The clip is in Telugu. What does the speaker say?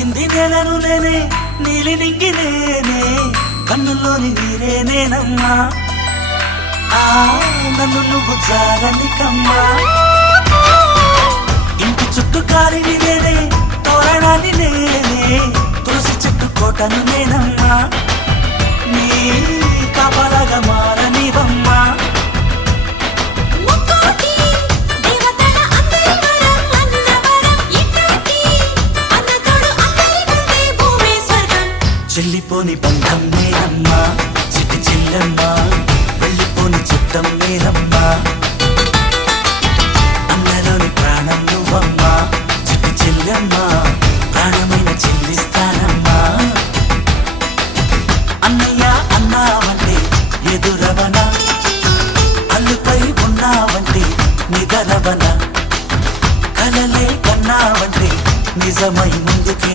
తాకింది నేలను నేనే నీలి నింగి నేనే కన్నుల్లోని నీరే నేనమ్మా నన్ను నువ్వు జారనికమ్మా ఇంటి చుట్టూ కాలిని నేనే తోరణాన్ని నేనే తులసి చెట్టు కోటను నేనమ్మా నీ కాపలాగా మారనివమ్మా చెల్లిపోని బంధం నేనమ్మా చిట్టి చెల్లెమ్మా వెళ్ళిపోని చిత్తం నేనమ్మా